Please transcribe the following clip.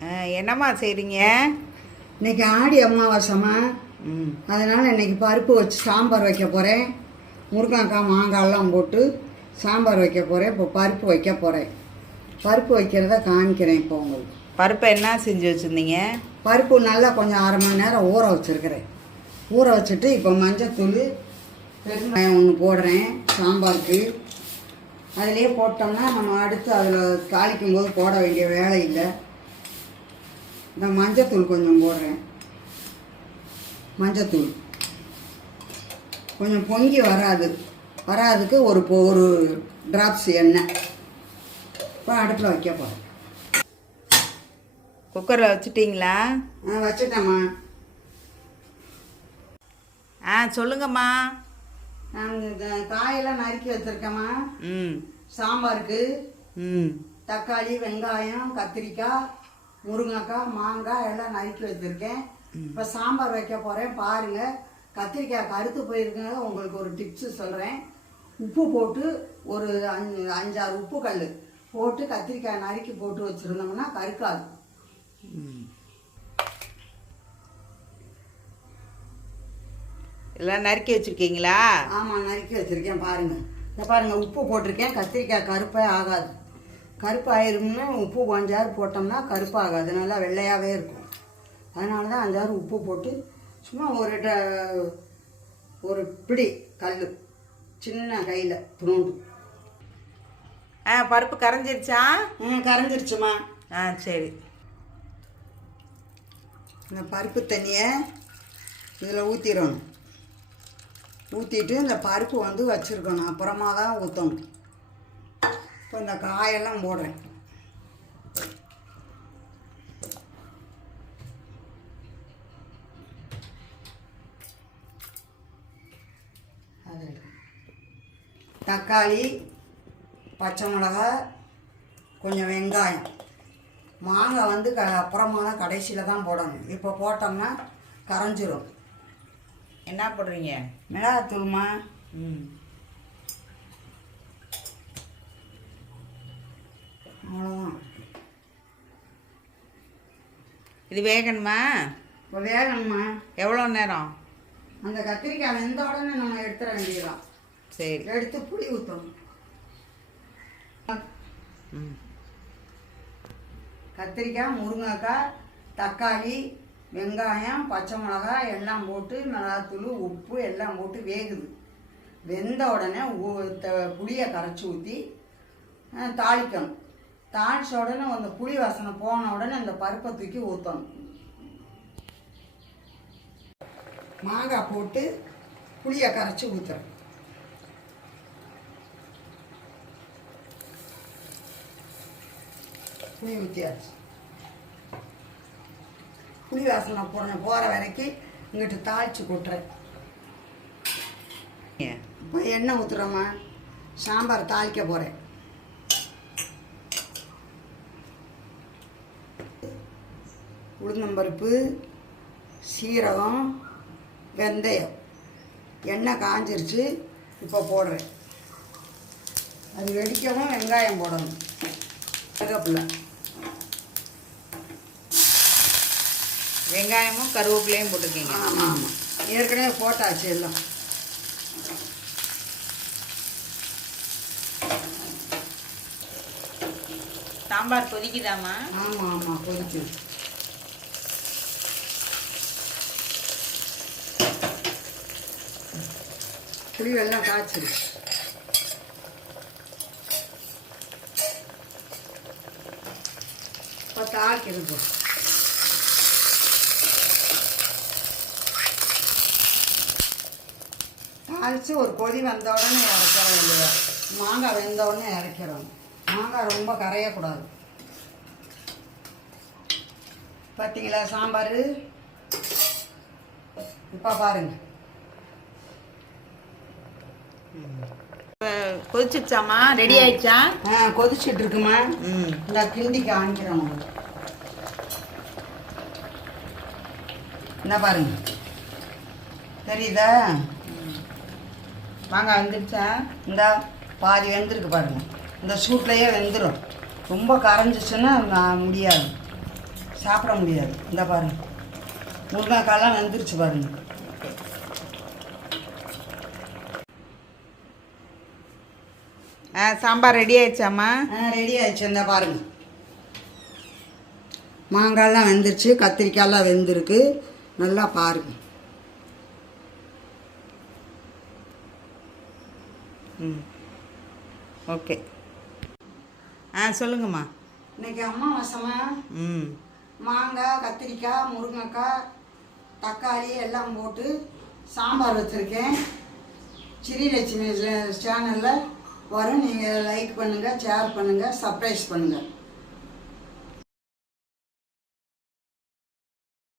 ஆ, என்னம்மா செய்கிறீங்க இன்னைக்கு ஆடி அமாவாசைமா ம். அதனால் இன்னைக்கு பருப்பு வச்சு சாம்பார் வைக்க போகிறேன் முருங்கைக்காய் மாங்காய்லாம் போட்டு சாம்பார் வைக்க போகிறேன் இப்போ பருப்பு வைக்க போகிறேன் பருப்பு வைக்கிறத காமிக்கிறேன் இப்போ உங்களுக்கு. பருப்பை என்ன செஞ்சு வச்சுருந்தீங்க? பருப்பு நல்லா கொஞ்சம் அரை மணி நேரம் ஊற வச்சுருக்கிறேன். ஊற வச்சுட்டு இப்போ மஞ்சத்தூள் பெருங்காயம் ஒன்று போடுறேன் சாம்பாருக்கு. அதிலே போட்டோம்னா நம்ம அடுத்து அதில் தாளிக்கும் போது போட வேண்டிய வேலை இல்லை. இந்த மஞ்சத்தூள் கொஞ்சம் போடுறேன். மஞ்சத்தூள். கொஞ்சம் பொங்கி வராது. வராதுக்கு ஒரு ஒரு ட்ராப்ஸ் எண்ணெய். இப்போ அடுப்பில் வைக்க போகிறேன் குக்கரில் வச்சுட்டிங்களா? ஆ வச்சுட்டேம்மா. ஆ சொல்லுங்கம்மா. நான் காயெல்லாம் நறுக்கி வச்சிருக்கேம்மா. ம். சாம்பாருக்கு. ம். தக்காளி வெங்காயம் கத்திரிக்காய். முருங்கைக்காய் மாங்காய் எல்லாம் நறுக்கி வச்சிருக்கேன். இப்போ சாம்பார் வைக்க போகிறேன் பாருங்க கத்திரிக்காய் கருத்து போயிருக்குங்க உங்களுக்கு ஒரு டிப்ஸு சொல்கிறேன் உப்பு போட்டு ஒரு அஞ்சு அஞ்சாறு உப்பு கல் போட்டு கத்திரிக்காய் நறுக்கி போட்டு வச்சுருந்தோம்னா கருக்காது. எல்லாம் நறுக்கி வச்சுருக்கீங்களா? ஆமாம் நறுக்கி வச்சுருக்கேன். பாருங்கள் இந்த பாருங்கள் உப்பு போட்டிருக்கேன். கத்திரிக்காய் கருப்பே ஆகாது. கருப்பு ஆயிரும்னு உப்பு கொஞ்சாறு போட்டோம்னா கருப்பு ஆகாது நல்லா வெள்ளையாகவே இருக்கும். அதனால தான் அஞ்சாறு உப்பு போட்டு சும்மா ஒரு ட- ஒரு பிடி கல் சின்ன கையில் துணுண்டு. ஆ பருப்பு கரைஞ்சிருச்சா? ம் கரைஞ்சிருச்சுமா. ஆ சரி. இந்த பருப்பு தண்ணியை இதில் ஊற்றிடணும் ஊற்றிட்டு இந்த பருப்பு வந்து வச்சுருக்கணும். அப்புறமா தான் ஊற்றணும் இந்த காயெல்லாம் போடுறேன். தக்காளி பச்சை மிளகா கொஞ்சம் வெங்காயம். மாங்காய் வந்து க அப்புறமா தான் கடைசியில் தான் போடணும். இப்போ போட்டோம்னா கரைஞ்சிரும். என்ன போடுறீங்க? மிளகாத்தூள்மா. ம். அவ்வளோதான் இது வேகணுமா? வேகணுமா எவ்வளோ நேரம்? அந்த கத்திரிக்காய் வெந்த உடனே நம்ம எடுத்துட வேண்டியதான் சரி. எடுத்து புளி ஊற்றணும் கத்திரிக்காய் முருங்கைக்காய் தக்காளி வெங்காயம் பச்சை மிளகாய் எல்லாம் போட்டு மிளகாத்தூள் உப்பு எல்லாம் போட்டு வேகுது. வெந்த உடனே புளியை கரைச்சி ஊற்றி தாளிக்கணும். தாளிச்ச உடனே அந்த புளி வாசனை போன உடனே அந்த பருப்பை தூக்கி ஊற்றணும் மாங்காய் போட்டு புளியை கரைச்சி ஊற்றுறேன் புளி ஊற்றியாச்சு புளி வாசனை போன போகிற வரைக்கும் இங்கிட்டு தாளிச்சு கொட்டுறேன். இப்போ எண்ணெய் ஊற்றுறோமா சாம்பார் தாளிக்க போகிறேன் உளுந்தம்பருப்பு சீரகம் வெந்தயம். எண்ணெய் காஞ்சிருச்சு இப்போ போடுறேன். அது வெடிக்கவும் வெங்காயம் போடணும். கருவேப்பிலை. வெங்காயமும் கருவேப்பிலையும் போட்டிருக்கீங்க. ஆமாம் ஆமாம் ஏற்கனவே போட்டாச்சு எல்லாம். சாம்பார் கொதிக்குதாம்மா? ஆமாம் ஆமாம் கொதிச்சு புளி வெள்ளம் காய்ச்சிரு இப்போ ஆக்கி இருக்கும் தாளித்து ஒரு கொதி வந்த உடனே இறக்கிறோம் இல்லையா மாங்காய் வெந்த உடனே இறக்கிறோம். மாங்காய் ரொம்ப கரையக்கூடாது. பார்த்தீங்களா சாம்பார். இப்போ பாருங்கள் கொதிச்சிருச்சாம்மா? ரெடி ஆயிடுச்சா? ஆ கொதிச்சிட்டு இருக்குமா? ம். இந்த கிண்டி காமிக்கிறோம் உங்களுக்கு என்ன பாருங்க. தெரியுதா? மாங்காய் வந்துருச்சா? இந்த பாதி வெந்திருக்கு பாருங்க. இந்த சூட்லேயே வெந்துடும் ரொம்ப கரைஞ்சிச்சுன்னா நான் முடியாது. சாப்பிட முடியாது. இந்த பாருங்க. முருங்கைக்காலாம் வந்துருச்சு பாருங்க. சாம்பார் ரெடி ஆயிடுச்சாம்மா? ரெடி ஆயிடுச்சு. இந்த பாருங்க. மாங்காய்லாம் வெந்துருச்சு கத்திரிக்காயெல்லாம் வெந்திருக்கு. நல்லா பாருங்க. ம். ஓகே. ஆ சொல்லுங்கம்மா. இன்னைக்கு அம்மாவாசைமா ம். மாங்காய் கத்திரிக்காய் முருங்கைக்காய் தக்காளி எல்லாம் போட்டு சாம்பார் வச்சுருக்கேன். ஸ்ரீலட்சுமி சேனலில். வரும். நீங்கள் லைக் பண்ணுங்கள் ஷேர் பண்ணுங்கள் சர்ப்ரைஸ் பண்ணுங்கள்